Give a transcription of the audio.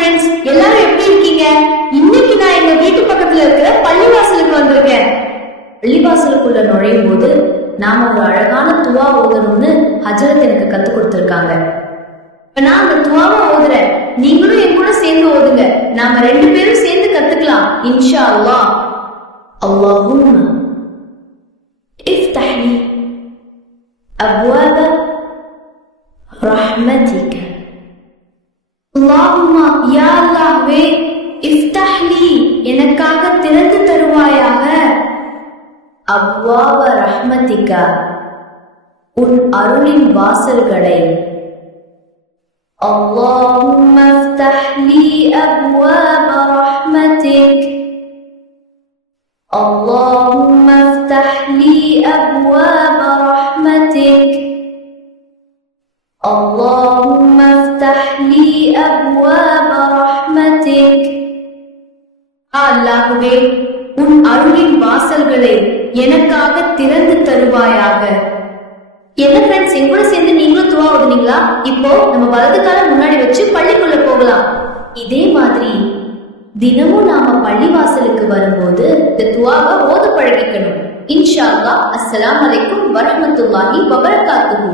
Friends, எல்லாரும் எப்படி இருக்கீங்க? இன்னைக்கு நான் எங்க வீட்டு பக்கத்துல இருக்கிற பள்ளிவாசலுக்கு வந்திருக்கேன். பள்ளிவாசலுக்குள்ள நுழையும் போது நாம ஒரு அழகான துவா ஓதணும்னு ஹஜரத் எனக்கு கத்து கொடுத்திருக்காங்க. இப்ப நான் அந்த துவாவை ஓதுறேன், நீங்களும் என் கூட சேர்ந்து ஓதுங்க. நாம ரெண்டு பேரும் சேர்ந்து கத்துக்கலாம் இன்ஷா அல்லாஹ். அல்லாஹும்ம இஃப்தஹ் லி அப்வாப ரஹ்மதிக. அல்லாஹும்மா யா அல்லாஹ்வே, இஃப்தஹ் லி எனக்காக திறந்து தருவாயாக, அப்வாப ரஹ்மதிக உன் அருளின் வாசல்களை. اللهم افتح لي أبواب رحمتك. اللهم افتح لي أبواب رحمتك. اللهم افتح لي أبواب رحمتك. அல்லாஹ்வே, உன் அருளின் வாசல்களை எனக்காக திறந்து தருவாயாக. என்ன ஃப்ரெண்ட்ஸ், என் கூட சேர்ந்து நீங்களும் துவா ஓதுனீங்களா? இப்போ நம்ம வலது கால முன்னாடி வச்சு பள்ளிக்குள்ள போகலாம். இதே மாதிரி தினமும் நாம பள்ளிவாசலுக்கு வரும்போது இந்த துவாவை ஓத பழகிக்கணும். இன்ஷா அல்லாஹ். அஸ்ஸலாமு அலைக்கும் வரஹ்மத்துல்லாஹி வபரகாத்துஹு.